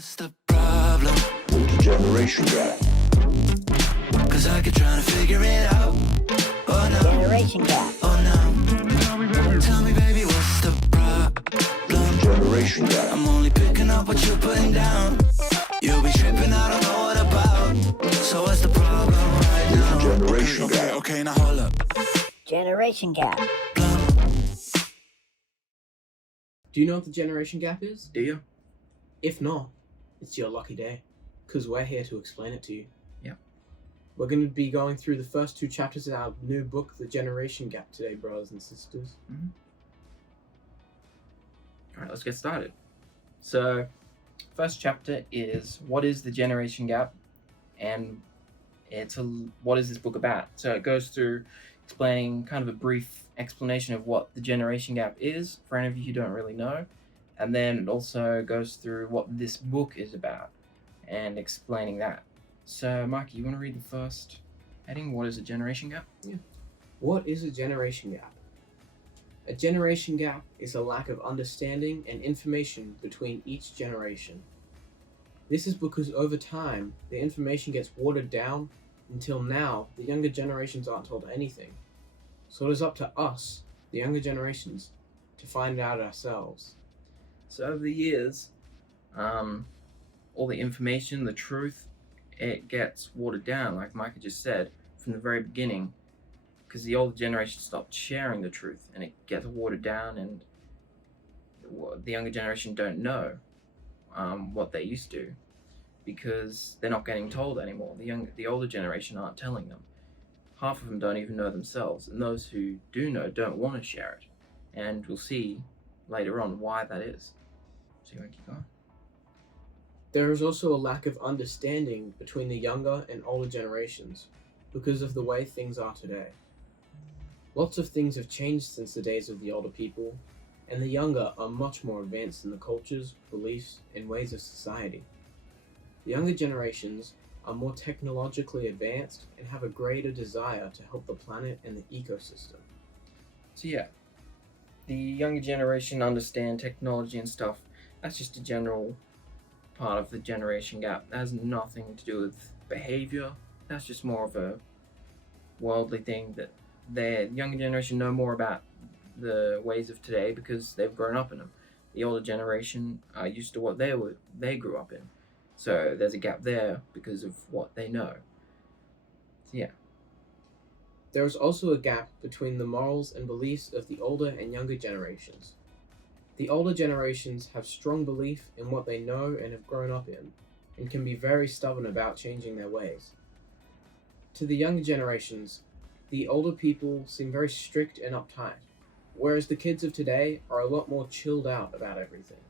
What's the problem? The generation gap. Cause I keep trying to figure it out. Oh no, Generation gap. oh no. Tell me baby, what's the problem? The generation gap. I'm only picking up what you're putting down. You'll be tripping, I don't know what about. So what's the problem right now? The generation Okay, gap. okay, now hold up. Generation gap. Do you know what the generation gap is? Do you? If not, it's your lucky day, because we're here to explain it to you. Yeah. We're going to be going through the first two chapters of our new book, The Generation Gap, today, brothers and sisters. Alright, let's get started. So, first chapter is what is the generation gap, and what is this book about? So it goes through explaining kind of a brief explanation of what the generation gap is for any of you who don't really know, and then it also goes through what this book is about and explaining that. So, Mikey, you want to read the first heading? What is a generation gap? What is a generation gap? A generation gap is a lack of understanding and information between each generation. This is because over time, the information gets watered down until now the younger generations aren't told anything. So it is up to us, the younger generations, to find out ourselves. So over the years, all the information, the truth, it gets watered down, like Micah just said, from the very beginning, because the older generation stopped sharing the truth, and it gets watered down, and the younger generation don't know what they used to, because they're not getting told anymore. The older generation aren't telling them. Half of them don't even know themselves, and those who do know don't want to share it. And we'll see later on why that is. So you want to keep going? There is also a lack of understanding between the younger and older generations because of the way things are today. Lots of things have changed since the days of the older people, and the younger are much more advanced in the cultures, beliefs, and ways of society. The younger generations are more technologically advanced and have a greater desire to help the planet and the ecosystem. So yeah, the younger generation understand technology and stuff. That's just a general part of the generation gap. That has nothing to do with behavior. That's just more of a worldly thing that the younger generation know more about the ways of today because they've grown up in them. The older generation are used to what they grew up in. So there's a gap there because of what they know. So yeah. There is also a gap between the morals and beliefs of the older and younger generations. The older generations have strong belief in what they know and have grown up in, and can be very stubborn about changing their ways. To the younger generations, the older people seem very strict and uptight, whereas the kids of today are a lot more chilled out about everything.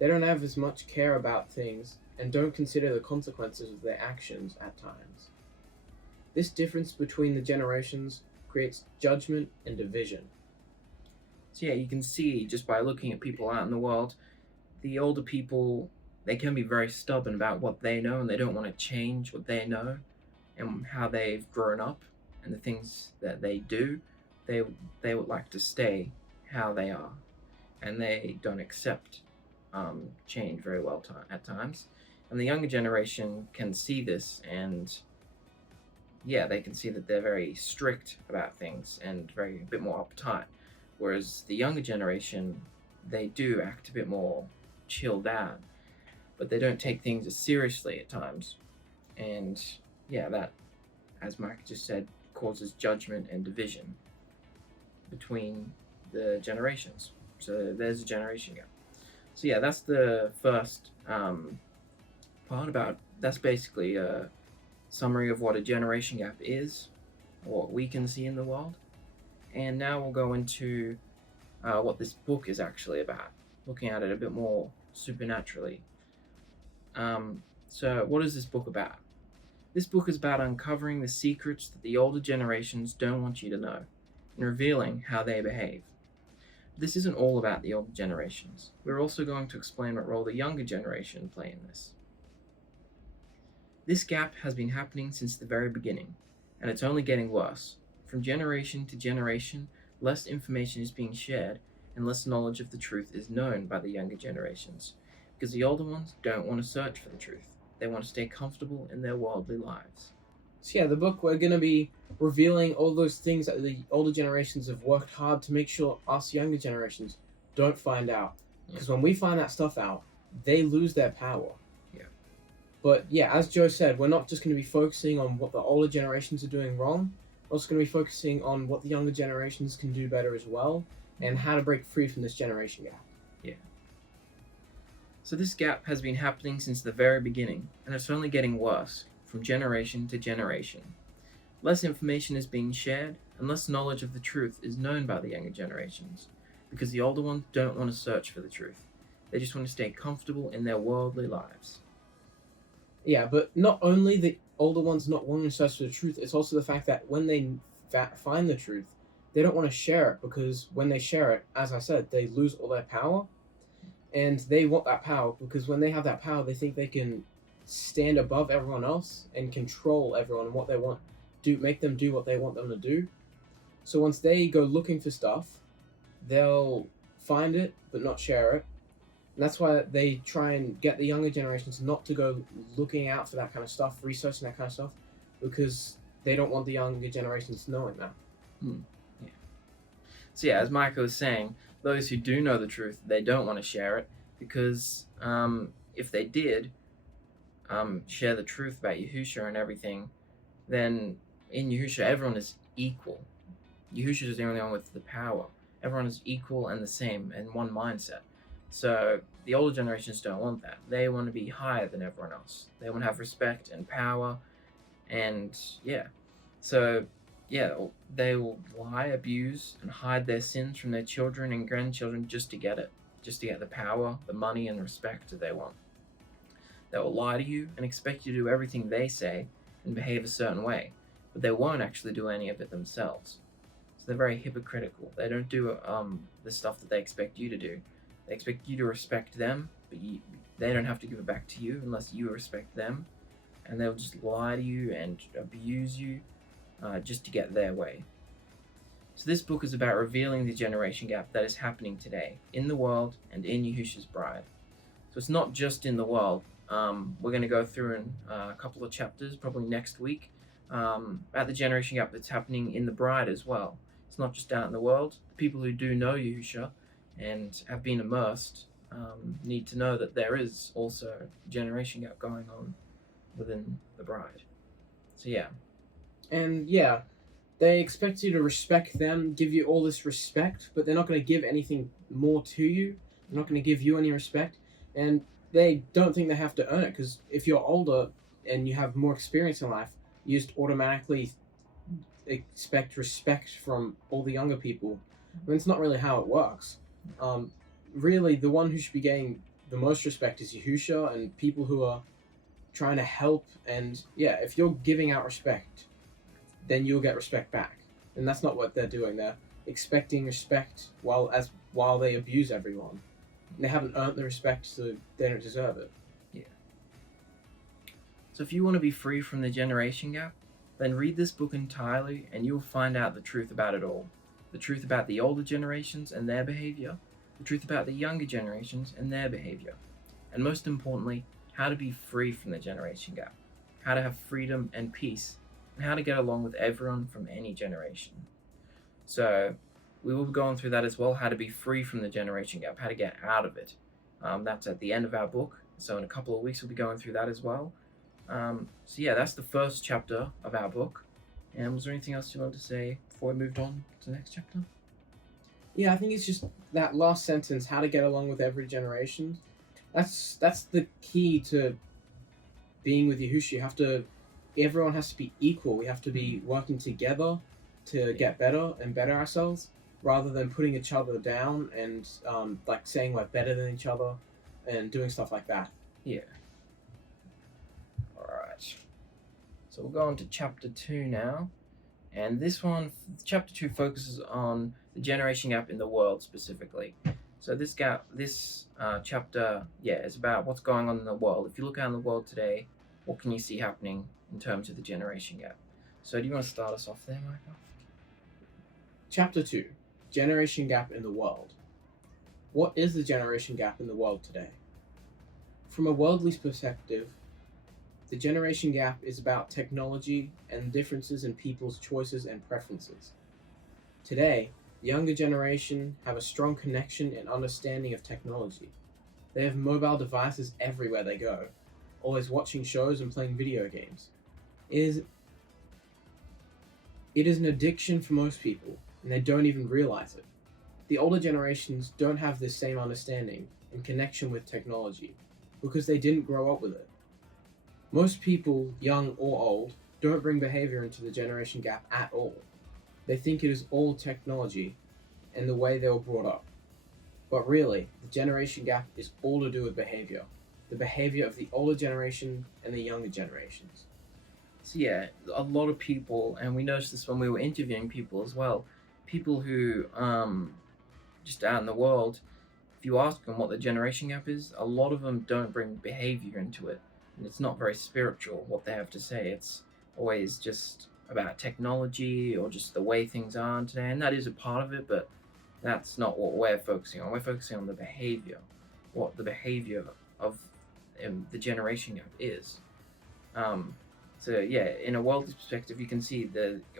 They don't have as much care about things and don't consider the consequences of their actions at times. This difference between the generations creates judgment and division. So yeah, you can see just by looking at people out in the world, the older people, they can be very stubborn about what they know, and they don't want to change what they know and how they've grown up and the things that they do. They would like to stay how they are, and they don't accept change very well at times. And the younger generation can see this, and yeah, they can see that they're very strict about things and a bit more uptight. Whereas the younger generation, they do act a bit more chilled out, but they don't take things as seriously at times. And yeah, that, as Mike just said, causes judgment and division between the generations. So there's a generation gap. So yeah, that's the first part about, that's basically a summary of what a generation gap is, what we can see in the world. And now we'll go into what this book is actually about, looking at it a bit more supernaturally. So what is this book about? This book is about uncovering the secrets that the older generations don't want you to know, and revealing how they behave. This isn't all about the older generations. We're also going to explain what role the younger generation play in this. This gap has been happening since the very beginning, and it's only getting worse. From generation to generation, less information is being shared, and less knowledge of the truth is known by the younger generations. because the older ones don't want to search for the truth. They want to stay comfortable in their worldly lives. So yeah, the book, we're going to be revealing all those things that the older generations have worked hard to make sure us younger generations don't find out. Because when we find that stuff out, they lose their power. Yeah. But yeah, as Joe said, we're not just going to be focusing on what the older generations are doing wrong. We're also going to be focusing on what the younger generations can do better as well, and how to break free from this generation gap. So this gap has been happening since the very beginning, and it's only getting worse from generation to generation. Less information is being shared, and less knowledge of the truth is known by the younger generations, because the older ones don't want to search for the truth. They just want to stay comfortable in their worldly lives. Yeah, but not only the older ones not wanting to search for the truth, it's also the fact that when they find the truth, they don't want to share it, because when they share it, as I said, they lose all their power. And they want that power because when they have that power, they think they can stand above everyone else and control everyone and what they want, make them do what they want them to do. So once they go looking for stuff, they'll find it but not share it. And that's why they try and get the younger generations not to go looking out for that kind of stuff, researching that kind of stuff, because they don't want the younger generations knowing that. So yeah, as Michael was saying, those who do know the truth, they don't want to share it, because if they did share the truth about Yahusha and everything, then in Yahusha everyone is equal. Yahusha is the only one with the power. Everyone is equal and the same in one mindset. So the older generations don't want that. They want to be higher than everyone else. They want to have respect and power, and yeah. So yeah, they will lie, abuse, and hide their sins from their children and grandchildren just to get it. Just to get the power, the money, and respect that they want. They will lie to you and expect you to do everything they say and behave a certain way, but they won't actually do any of it themselves. So they're very hypocritical. They don't do the stuff that they expect you to do. They expect you to respect them, but they don't have to give it back to you unless you respect them. And they'll just lie to you and abuse you just to get their way. So this book is about revealing the generation gap that is happening today in the world and in Yahusha's bride. So it's not just in the world. We're going to go through in a couple of chapters, probably next week, at the generation gap that's happening in the bride as well. It's not just out in the world. The people who do know Yahusha and have been immersed need to know that there is also a generation gap going on within the bride. So yeah. And yeah, they expect you to respect them, give you all this respect, but they're not going to give anything more to you. They're not going to give you any respect, and they don't think they have to earn it, because if you're older and you have more experience in life, you just automatically expect respect from all the younger people. I mean, it's not really how it works. Really, the one who should be getting the most respect is Yahusha and people who are trying to help, and yeah, if you're giving out respect, then you'll get respect back. And that's not what they're doing. They're expecting respect while they abuse everyone. And they haven't earned the respect, so they don't deserve it. Yeah. So if you want to be free from the generation gap, then read this book entirely and you'll find out the truth about it all. The truth about the older generations and their behavior, the truth about the younger generations and their behavior, and most importantly, how to be free from the generation gap, how to have freedom and peace, and how to get along with everyone from any generation. So we will be going through that as well, how to be free from the generation gap, how to get out of it. That's at the end of our book, so in a couple of weeks we'll be going through that as well. So yeah, that's the first chapter of our book. And was there anything else you wanted to say before we moved on to the next chapter? Yeah, I think it's just that last sentence, how to get along with every generation. That's the key to being with Yahusha. Everyone has to be equal. We have to be working together to get better and better ourselves, rather than putting each other down and like saying we're better than each other and doing stuff like that. Yeah. Alright. So we'll go on to chapter 2 now. And this one, chapter 2 focuses on the generation gap in the world specifically. So this chapter, is about what's going on in the world. If you look out in the world today, what can you see happening in terms of the generation gap? So do you want to start us off there, Michael? Chapter 2, Generation Gap in the World. What is the generation gap in the world today? from a worldly perspective, the generation gap is about technology and differences in people's choices and preferences. Today, the younger generation have a strong connection and understanding of technology. They have mobile devices everywhere they go, always watching shows and playing video games. It is an addiction for most people, and they don't even realize it. The older generations don't have this same understanding and connection with technology because they didn't grow up with it. Most people, young or old, don't bring behavior into the generation gap at all. They think it is all technology and the way they were brought up. But really, the generation gap is all to do with behavior. The behavior of the older generation and the younger generations. So yeah, a lot of people, and we noticed this when we were interviewing people as well, people who just out in the world, if you ask them what the generation gap is, a lot of them don't bring behavior into it. And it's not very spiritual what they have to say. It's always just about technology or just the way things are today, and that is a part of it, but that's not what we're focusing on. We're focusing on the behavior, what the behavior of the generation gap is. So yeah, in a worldly perspective, you can see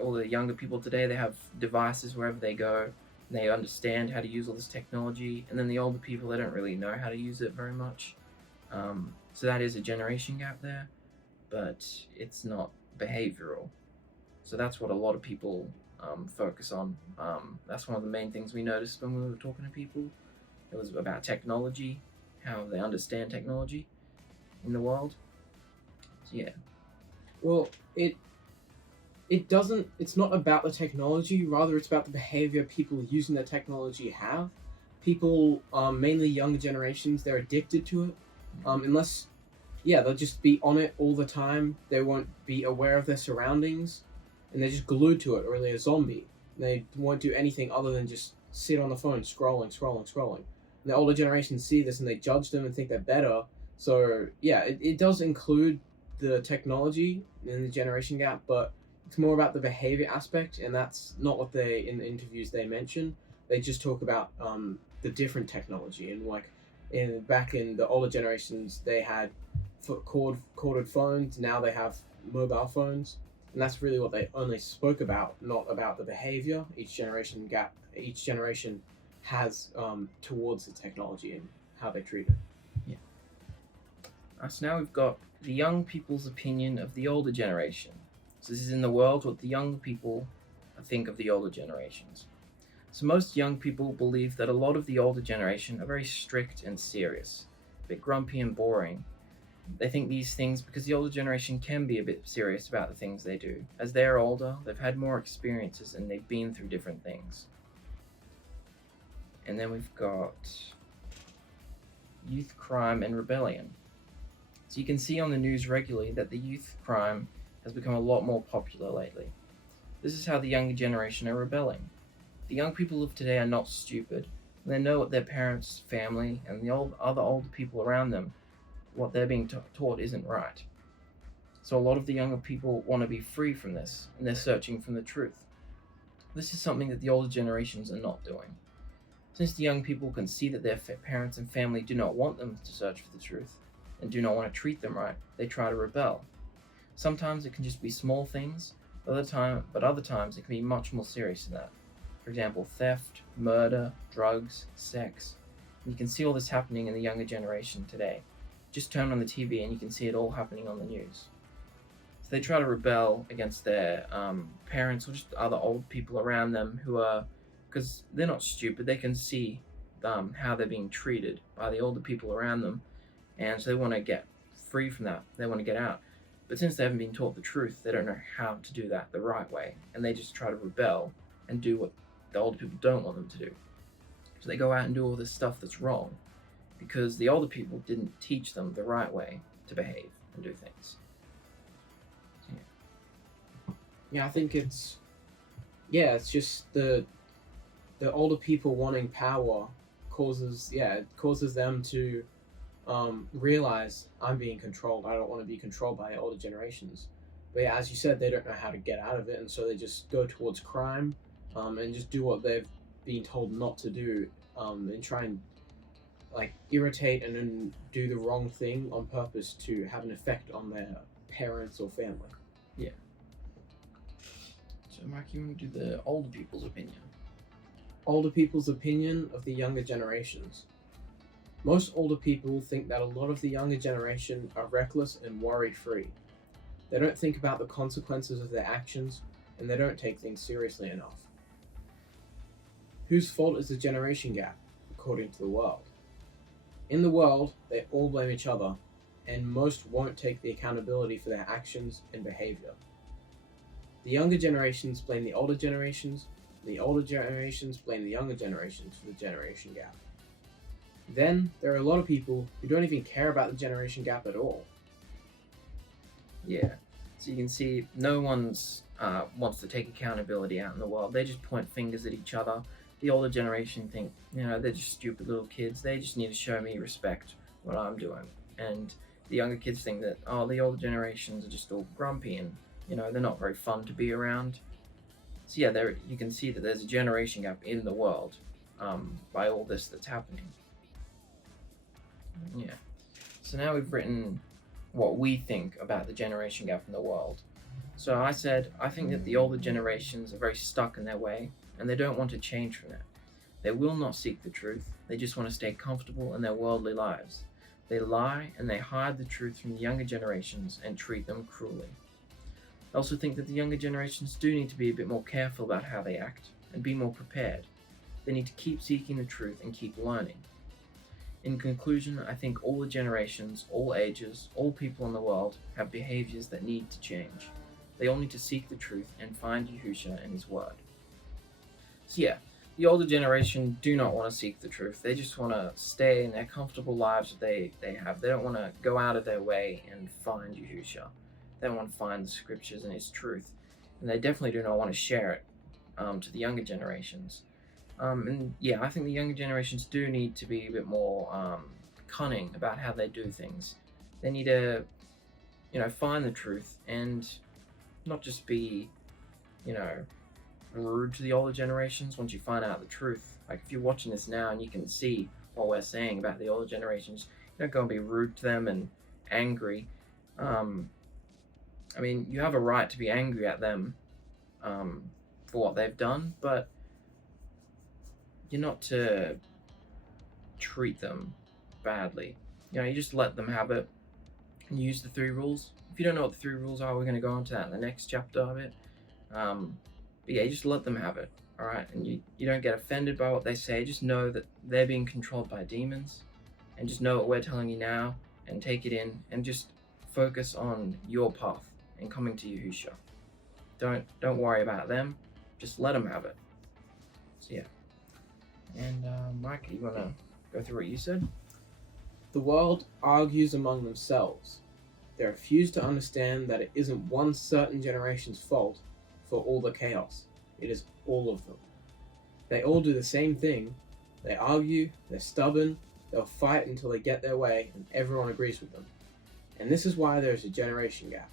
all the younger people today, they have devices wherever they go. They understand how to use all this technology, and then the older people, they don't really know how to use it very much. So that is a generation gap there, but it's not behavioral. So that's what a lot of people focus on. That's one of the main things we noticed when we were talking to people. It was about technology, how they understand technology in the world. So yeah. Well, it's not about the technology, rather it's about the behavior people using the technology have. People, mainly younger generations, they're addicted to it. They'll just be on it all the time. They won't be aware of their surroundings, and they're just glued to it, or they're a zombie. They won't do anything other than just sit on the phone, scrolling. And the older generations see this and they judge them and think they're better. So yeah, it does include the technology in the generation gap, but it's more about the behavior aspect, and that's not what in the interviews they mention. They just talk about the different technology, and like back in the older generations, they had corded phones. Now they have mobile phones, and that's really what they only spoke about, not about the behavior each generation has towards the technology and how they treat it. So now we've got the young people's opinion of the older generation. So this is in the world what the young people think of the older generations. So most young people believe that a lot of the older generation are very strict and serious, a bit grumpy and boring. They think these things because the older generation can be a bit serious about the things they do. As they're older, they've had more experiences and they've been through different things. And then we've got youth crime and rebellion. So you can see on the news regularly that the youth crime has become a lot more popular lately. This is how the younger generation are rebelling. The young people of today are not stupid. They know what their parents, family, and the other older people around them, what they're being taught isn't right. So a lot of the younger people want to be free from this, and they're searching for the truth. This is something that the older generations are not doing. Since the young people can see that their parents and family do not want them to search for the truth, and do not want to treat them right, they try to rebel. Sometimes it can just be small things, but other times it can be much more serious than that. For example, theft, murder, drugs, sex. And you can see all this happening in the younger generation today. Just turn on the TV and you can see it all happening on the news. So they try to rebel against their parents or just other old people around them because they're not stupid, they can see how they're being treated by the older people around them. And so they want to get free from that. They want to get out. But since they haven't been taught the truth, they don't know how to do that the right way. And they just try to rebel and do what the older people don't want them to do. So they go out and do all this stuff that's wrong because the older people didn't teach them the right way to behave and do things. Yeah, I think it's just the older people wanting power causes them to realize I'm being controlled. I don't want to be controlled by older generations. But yeah, as you said, they don't know how to get out of it, and so they just go towards crime, and just do what they've been told not to do, and try and like irritate and then do the wrong thing on purpose to have an effect on their parents or family. So, Mike, you want to do the older people's opinion? Older people's opinion of the younger generations. Most older people think that a lot of the younger generation are reckless and worry-free. They don't think about the consequences of their actions, and they don't take things seriously enough. Whose fault is the generation gap, according to the world? In the world, they all blame each other, and most won't take the accountability for their actions and behavior. The younger generations blame the older generations, the older generations blame the younger generations for the generation gap. Then, there are a lot of people who don't even care about the generation gap at all. Yeah. So you can see no one's wants to take accountability out in the world. They just point fingers at each other. The older generation think, they're just stupid little kids. They just need to show me respect what I'm doing. And the younger kids think that, the older generations are just all grumpy and, they're not very fun to be around. So yeah, there you can see that there's a generation gap in the world by all this that's happening. Yeah. So now we've written what we think about the generation gap in the world. So I said, I think that the older generations are very stuck in their way and they don't want to change from that. They will not seek the truth. They just want to stay comfortable in their worldly lives. They lie and they hide the truth from the younger generations and treat them cruelly. I also think that the younger generations do need to be a bit more careful about how they act and be more prepared. They need to keep seeking the truth and keep learning. In conclusion, I think all the generations, all ages, all people in the world have behaviors that need to change. They all need to seek the truth and find Yahusha and his word. So yeah, the older generation do not want to seek the truth. They just want to stay in their comfortable lives that they have. They don't want to go out of their way and find Yahusha. They want to find the scriptures and his truth. And they definitely do not want to share it to the younger generations. And yeah, I think the younger generations do need to be a bit more cunning about how they do things. They need to, find the truth and not just be, rude to the older generations once you find out the truth. Like if you're watching this now and you can see what we're saying about the older generations, you don't go and be rude to them and angry. You have a right to be angry at them for what they've done, but you're not to treat them badly. You just let them have it and use the 3 rules. If you don't know what the 3 rules are, we're going to go on to that in the next chapter of it. But yeah, you just let them have it, alright? And you don't get offended by what they say. Just know that they're being controlled by demons. And just know what we're telling you now and take it in and just focus on your path and coming to Yahusha. Don't worry about them. Just let them have it. So yeah. And Mike, you want to go through what you said? The world argues among themselves. They refuse to understand that it isn't one certain generation's fault for all the chaos. It is all of them. They all do the same thing. They argue, they're stubborn, they'll fight until they get their way and everyone agrees with them. And this is why there's a generation gap.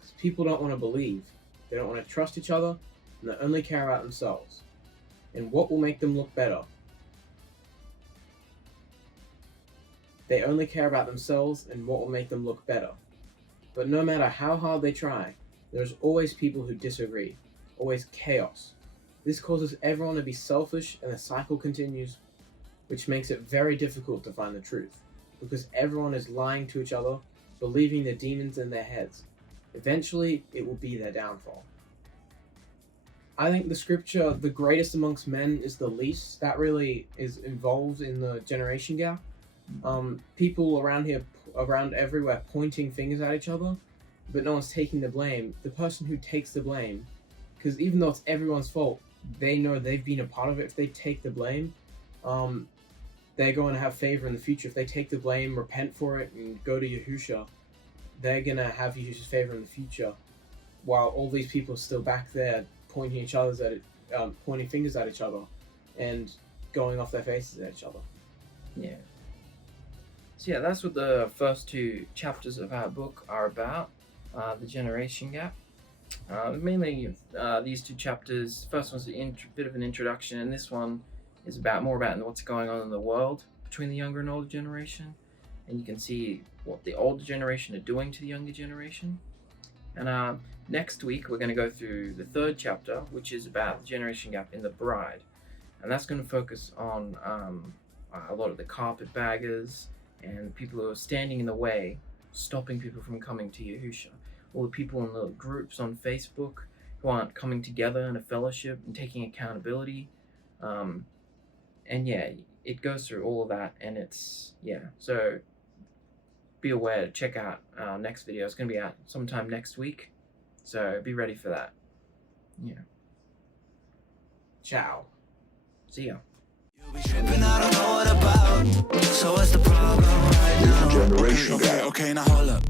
Because people don't want to believe, they don't want to trust each other, and they only care about themselves. And what will make them look better? They only care about themselves and what will make them look better. But no matter how hard they try, there's always people who disagree, always chaos. This causes everyone to be selfish and the cycle continues, which makes it very difficult to find the truth, because everyone is lying to each other, believing the demons in their heads. Eventually, it will be their downfall. I think the scripture, the greatest amongst men is the least, that really is involved in the generation gap. People around everywhere pointing fingers at each other, but no one's taking the blame. The person who takes the blame, because even though it's everyone's fault, they know they've been a part of it. If they take the blame, they're going to have favor in the future. If they take the blame, repent for it, and go to Yahusha, they're going to have Yahusha's favor in the future, while all these people are still back there pointing fingers at each other and going off their faces at each other. Yeah. So yeah, that's what the first 2 chapters of our book are about, the generation gap. Mainly these 2 chapters, first one's a bit of an introduction, and this one is more about what's going on in the world. between the younger and older generation, and you can see what the older generation are doing to the younger generation. And next week we're going to go through the third chapter, which is about the generation gap in The Bride, and that's going to focus on a lot of the carpetbaggers and people who are standing in the way, stopping people from coming to Yahusha, all the people in the groups on Facebook who aren't coming together in a fellowship and taking accountability. And yeah, it goes through all of that, and it's, yeah, so be aware to check out our next video. It's going to be out sometime next week, so be ready for that. Yeah. Ciao. See ya. You be tripping, I don't know what about. So what's the problem right now? Generation Okay, gap. okay, now hold up.